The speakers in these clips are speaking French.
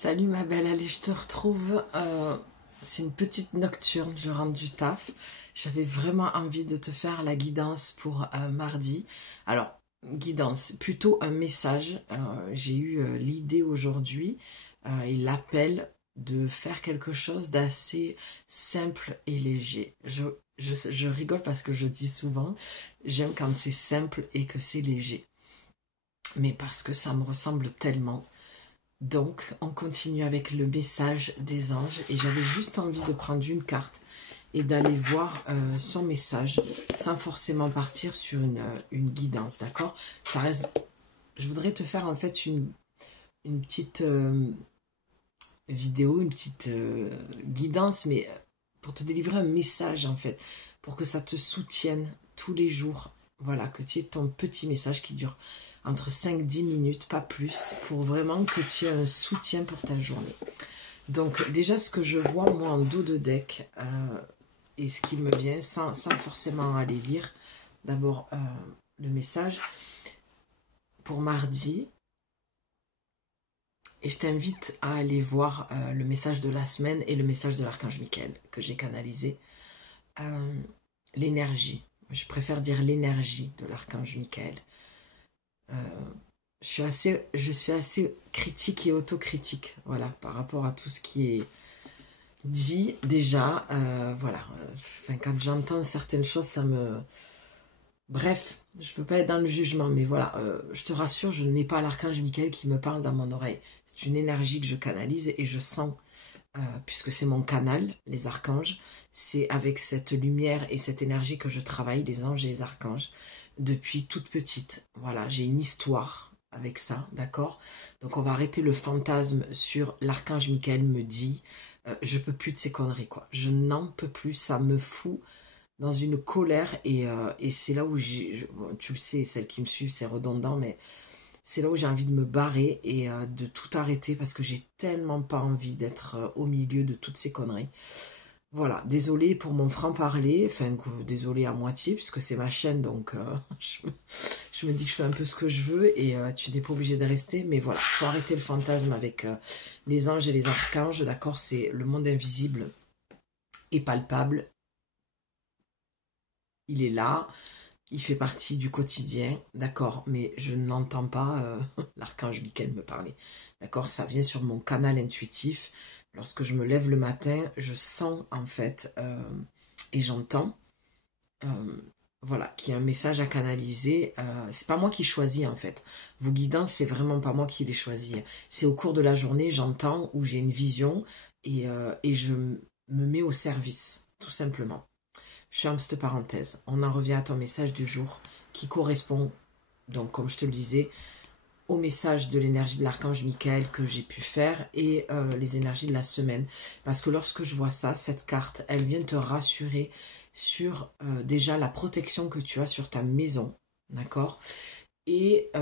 Salut ma belle, allez, je te retrouve. C'est une petite nocturne, je rentre du taf. J'avais vraiment envie de te faire la guidance pour mardi. Alors, guidance, plutôt un message. J'ai eu l'idée aujourd'hui et l'appel de faire quelque chose d'assez simple et léger. Je rigole parce que je dis souvent, j'aime quand c'est simple et que c'est léger. Mais parce que ça me ressemble tellement. Donc, on continue avec le message des anges et j'avais juste envie de prendre une carte et d'aller voir son message sans forcément partir sur une guidance, d'accord? Ça reste. Je voudrais te faire en fait une petite vidéo, une petite guidance, mais pour te délivrer un message en fait, pour que ça te soutienne tous les jours. Voilà, que tu aies ton petit message qui dure entre 5-10 minutes, pas plus, pour vraiment que tu aies un soutien pour ta journée. Donc déjà, ce que je vois, moi, en dos de deck, et ce qui me vient, sans forcément aller lire, d'abord le message pour mardi, et je t'invite à aller voir le message de la semaine et le message de l'archange Michael, que j'ai canalisé. L'énergie, je préfère dire l'énergie de l'archange Michael. Je suis assez critique et autocritique, voilà, par rapport à tout ce qui est dit déjà, voilà. Enfin, quand j'entends certaines choses, ça me... Bref, je ne veux pas être dans le jugement, mais voilà, je te rassure, je n'ai pas l'archange Michael qui me parle dans mon oreille. C'est une énergie que je canalise et je sens, puisque c'est mon canal, les archanges, c'est avec cette lumière et cette énergie que je travaille, les anges et les archanges, depuis toute petite. Voilà, j'ai une histoire avec ça, d'accord? Donc on va arrêter le fantasme sur l'archange Michael me dit, je peux plus de ces conneries, quoi. Je n'en peux plus, ça me fout dans une colère et c'est là où bon, tu le sais, celles qui me suivent, c'est redondant, mais c'est là où j'ai envie de me barrer et de tout arrêter parce que j'ai tellement pas envie d'être au milieu de toutes ces conneries. Voilà, désolée pour mon franc-parler, enfin, désolée à moitié, puisque c'est ma chaîne, donc je me dis que je fais un peu ce que je veux, et tu n'es pas obligé de rester, mais voilà, il faut arrêter le fantasme avec les anges et les archanges, d'accord, c'est le monde invisible et palpable, il est là, il fait partie du quotidien, d'accord, mais je n'entends pas l'archange Michael me parler, d'accord, ça vient sur mon canal intuitif. Lorsque je me lève le matin, je sens en fait et j'entends voilà, qu'il y a un message à canaliser. C'est pas moi qui choisis en fait. Vos guidances, c'est vraiment pas moi qui les choisis. C'est au cours de la journée, j'entends ou j'ai une vision et je me mets au service, tout simplement. Je ferme cette parenthèse. On en revient à ton message du jour qui correspond, donc comme je te le disais, au message de l'énergie de l'archange Michael que j'ai pu faire et les énergies de la semaine. Parce que lorsque je vois ça, cette carte, elle vient te rassurer sur déjà la protection que tu as sur ta maison, d'accord? Et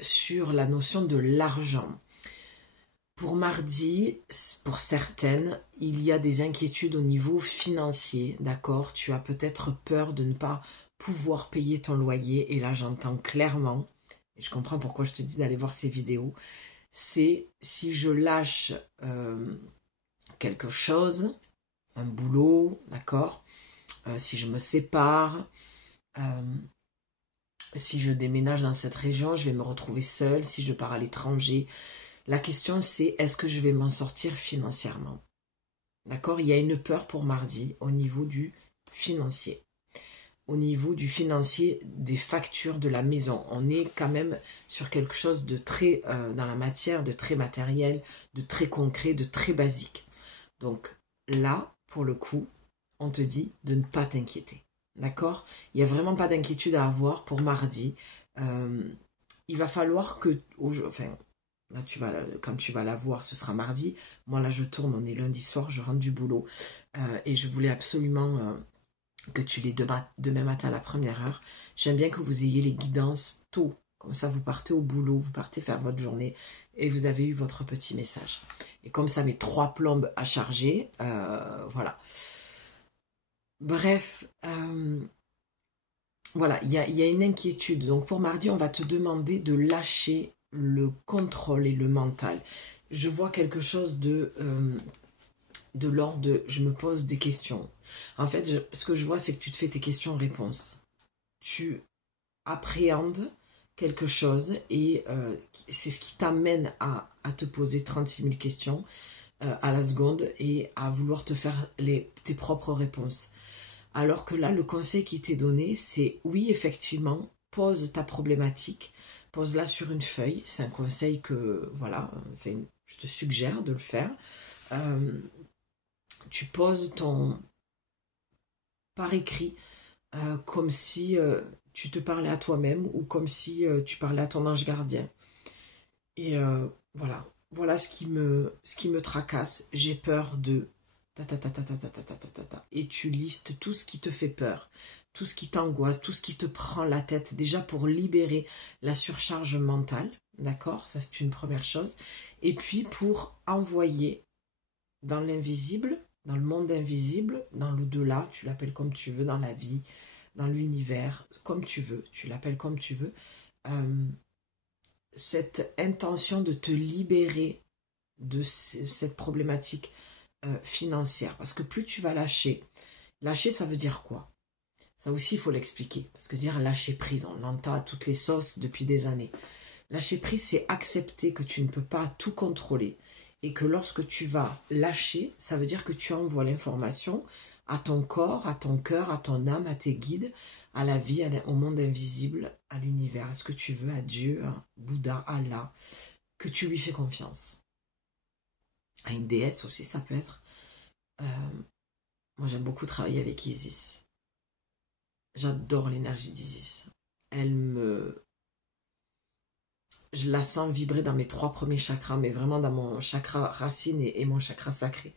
sur la notion de l'argent. Pour mardi, pour certaines, il y a des inquiétudes au niveau financier, d'accord? Tu as peut-être peur de ne pas pouvoir payer ton loyer, et là j'entends clairement, et je comprends pourquoi je te dis d'aller voir ces vidéos, c'est si je lâche quelque chose, un boulot, d'accord, si je me sépare, si je déménage dans cette région, je vais me retrouver seule, si je pars à l'étranger. La question c'est, est-ce que je vais m'en sortir financièrement? D'accord? Il y a une peur pour mardi au niveau du financier. Au niveau du financier, des factures de la maison. On est quand même sur quelque chose de très, dans la matière, de très matériel, de très concret, de très basique. Donc là, pour le coup, on te dit de ne pas t'inquiéter. D'accord? Il n'y a vraiment pas d'inquiétude à avoir pour mardi. Il va falloir que... Enfin, là, quand tu vas la voir, ce sera mardi. Moi, là, je tourne, on est lundi soir, je rentre du boulot. Et je voulais absolument... que tu l'aies demain matin à la première heure. J'aime bien que vous ayez les guidances tôt. Comme ça, vous partez au boulot, vous partez faire votre journée et vous avez eu votre petit message. Et comme ça, mes 3 plombes à charger, voilà. Bref, voilà, il y a une inquiétude. Donc pour mardi, on va te demander de lâcher le contrôle et le mental. je vois quelque chose de l'ordre de je me pose des questions. En fait, ce que je vois, c'est que tu te fais tes questions-réponses. Tu appréhendes quelque chose et c'est ce qui t'amène à te poser 36 000 questions à la seconde et à vouloir te faire tes propres réponses. Alors que là, le conseil qui t'est donné, c'est oui, effectivement, pose ta problématique, pose-la sur une feuille. C'est un conseil que, voilà, enfin, je te suggère de le faire. Tu poses ton par écrit, comme si tu te parlais à toi-même ou comme si tu parlais à ton ange gardien. Et voilà, voilà ce qui me tracasse. J'ai peur de ta ta ta ta ta ta ta ta ta ta ta. Et tu listes tout ce qui te fait peur, tout ce qui t'angoisse, tout ce qui te prend la tête, déjà pour libérer la surcharge mentale, d'accord? Ça c'est une première chose. Et puis pour envoyer dans l'invisible, dans le monde invisible, dans l'au-delà, tu l'appelles comme tu veux, dans la vie, dans l'univers, comme tu veux, tu l'appelles comme tu veux, cette intention de te libérer de cette problématique financière. Parce que plus tu vas lâcher, lâcher ça veut dire quoi? Ça aussi il faut l'expliquer, parce que dire lâcher prise, on l'entend à toutes les sauces depuis des années. Lâcher prise, c'est accepter que tu ne peux pas tout contrôler et que lorsque tu vas lâcher, ça veut dire que tu envoies l'information à ton corps, à ton cœur, à ton âme, à tes guides, à la vie, au monde invisible, à l'univers, à ce que tu veux, à Dieu, à Bouddha, Allah, que tu lui fais confiance. À une déesse aussi, ça peut être. Moi, j'aime beaucoup travailler avec Isis. J'adore l'énergie d'Isis. Je la sens vibrer dans mes 3 premiers chakras, mais vraiment dans mon chakra racine et mon chakra sacré.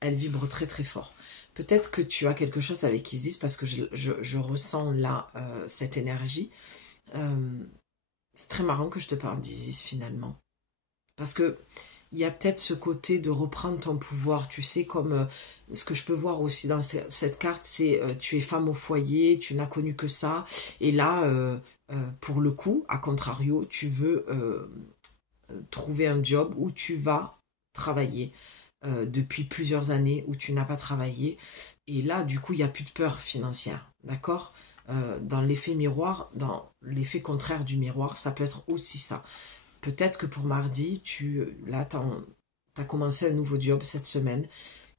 Elle vibre très très fort. Peut-être que tu as quelque chose avec Isis parce que je ressens là cette énergie. C'est très marrant que je te parle d'Isis finalement. Parce que il y a peut-être ce côté de reprendre ton pouvoir, tu sais, comme ce que je peux voir aussi dans cette carte, c'est tu es femme au foyer, tu n'as connu que ça, et là, pour le coup, à contrario, tu veux trouver un job où tu vas travailler depuis plusieurs années, où tu n'as pas travaillé, et là, du coup, il n'y a plus de peur financière, d'accord? Dans l'effet miroir, dans l'effet contraire du miroir, ça peut être aussi ça. Peut-être que pour mardi, tu as commencé un nouveau job cette semaine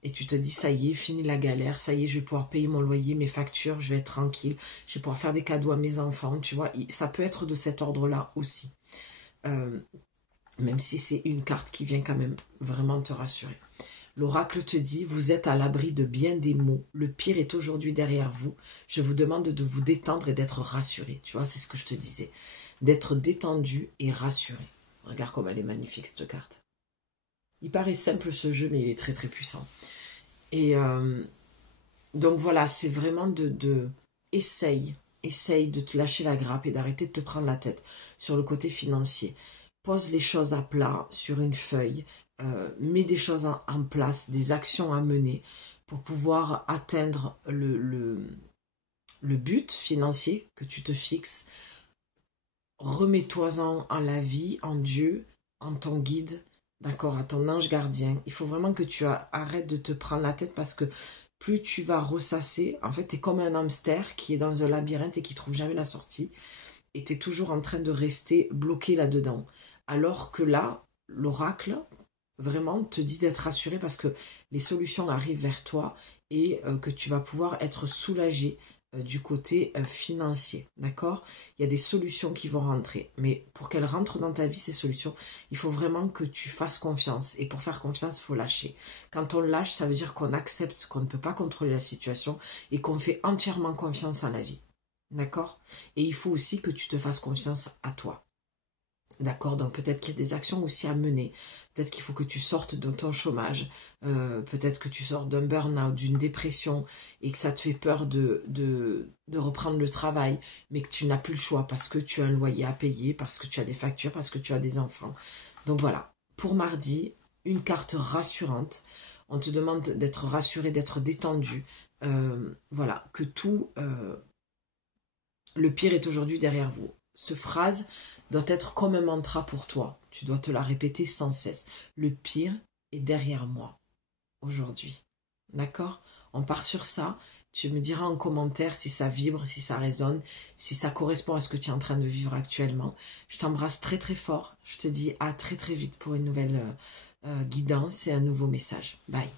et tu te dis, ça y est, fini la galère, ça y est, je vais pouvoir payer mon loyer, mes factures, je vais être tranquille, je vais pouvoir faire des cadeaux à mes enfants, tu vois. Ça peut être de cet ordre-là aussi. Même si c'est une carte qui vient quand même vraiment te rassurer. L'oracle te dit, vous êtes à l'abri de bien des maux. Le pire est aujourd'hui derrière vous. Je vous demande de vous détendre et d'être rassuré. Tu vois, c'est ce que je te disais. D'être détendu et rassuré. Regarde comme elle est magnifique, cette carte. Il paraît simple ce jeu, mais il est très très puissant. Et donc voilà, c'est vraiment essaye de te lâcher la grappe et d'arrêter de te prendre la tête sur le côté financier. Pose les choses à plat sur une feuille. Mets des choses en place, des actions à mener pour pouvoir atteindre le but financier que tu te fixes. Remets-toi en la vie, en Dieu, en ton guide, d'accord, à ton ange gardien. Il faut vraiment que tu arrêtes de te prendre la tête parce que plus tu vas ressasser, en fait, tu es comme un hamster qui est dans un labyrinthe et qui trouve jamais la sortie. Et tu es toujours en train de rester bloqué là-dedans. Alors que là, l'oracle, vraiment, te dit d'être rassuré parce que les solutions arrivent vers toi et que tu vas pouvoir être soulagé du côté financier, d'accord? Il y a des solutions qui vont rentrer, mais pour qu'elles rentrent dans ta vie, ces solutions, il faut vraiment que tu fasses confiance, et pour faire confiance, il faut lâcher. Quand on lâche, ça veut dire qu'on accepte qu'on ne peut pas contrôler la situation et qu'on fait entièrement confiance en la vie, d'accord? Et il faut aussi que tu te fasses confiance à toi. D'accord, donc peut-être qu'il y a des actions aussi à mener. Peut-être qu'il faut que tu sortes de ton chômage. Peut-être que tu sors d'un burn-out, d'une dépression et que ça te fait peur de reprendre le travail, mais que tu n'as plus le choix parce que tu as un loyer à payer, parce que tu as des factures, parce que tu as des enfants. Donc voilà, pour mardi, une carte rassurante. On te demande d'être rassuré, d'être détendu. Voilà, que tout... le pire est aujourd'hui derrière vous. cette phrase doit être comme un mantra pour toi. Tu dois te la répéter sans cesse. Le pire est derrière moi aujourd'hui. D'accord? On part sur ça. Tu me diras en commentaire si ça vibre, si ça résonne, si ça correspond à ce que tu es en train de vivre actuellement. Je t'embrasse très très fort. Je te dis à très très vite pour une nouvelle guidance et un nouveau message. Bye.